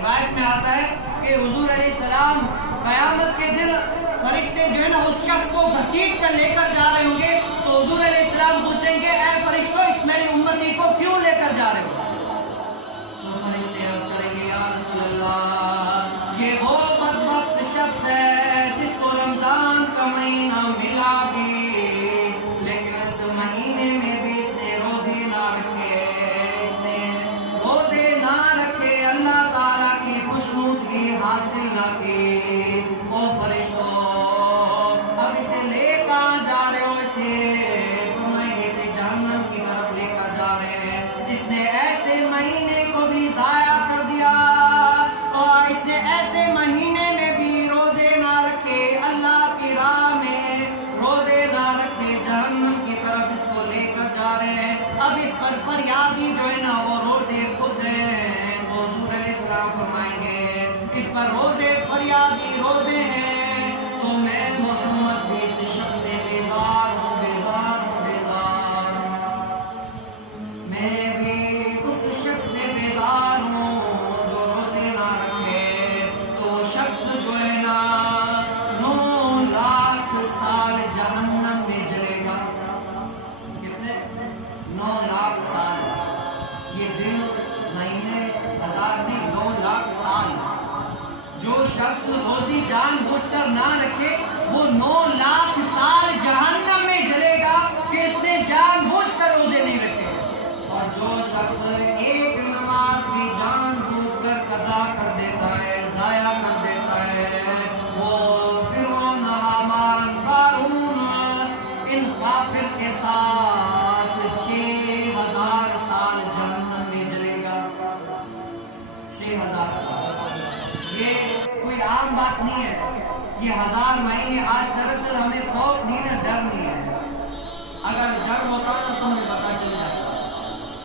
روایت میں آتا ہے کہ حضور علیہ السلام قیامت کے دن فرشتے جو ہے نا اس شخص کو گھسیٹ کر لے کر جا رہے ہوں گے، تو حضور علیہ السلام پوچھیں گے اے فرشتوں اس میری امتی کو کیوں لے کر جا رہے ہو؟ تو فرشتے عرض کریں گے یا رسول اللہ یہ وہ بدبخت شخص ہے جس کو رمضان کا مہینہ ملا بھی لیکن اس مہینے میں بھی اس نے روزے نہ رکھے، اس نے روزے نہ رکھے، اللہ تعالیٰ کی خوشنودگی حاصل نہ کی۔ او فرشتوں اب اسے لے کہاں جا رہے ہو؟ اسے فرمائیں گے اسے جہنم کی طرف لے کر جا رہے ہیں، اس نے ایسے مہینے کو بھی ضائع کر دیا اور اس نے ایسے مہینے میں بھی روزے نہ رکھے، اللہ کی راہ میں روزے نہ رکھے، جہنم کی طرف اس کو لے کر جا رہے ہیں۔ اب اس پر فریادی جو ہے نا وہ روزے خود ہیں، تو حضور علیہ السلام فرمائیں گے اس پر روزے فریادی روزے ہیں، تو میں محمد بھی اس شخص سے بیزار ہوں، بیزار ہوں، بیزار، میں بھی اس شخص سے بیزار ہوں جو روزے نہ رکھے۔ تو شخص جو ہے نا 9 لاکھ سال جہنم میں جلے گا۔ کتنے؟ 9 لاکھ سال، یہ دن مہینے ہزار نہیں، 9 لاکھ سال۔ جو شخص روزی جان بوجھ کر نہ رکھے وہ 9 لاکھ سال جہنم میں جلے گا کہ اس نے جان بوجھ کر روزے نہیں رکھے۔ اور جو شخص ایک نماز بھی جان بوجھ کر قضا کر دیتا ہے، ضائع کر دیتا ہے، وہ فرعون، حامان، قارون ان کافر کے ساتھ 6000 سال جہنم میں جلے گا۔ 6000 سال، یہ کوئی عام بات نہیں ہے، یہ 1000 مہینے۔ آج دراصل ہمیں خوف نہیں نا، ڈر نہیں ہے۔ اگر ڈر ہوتا نا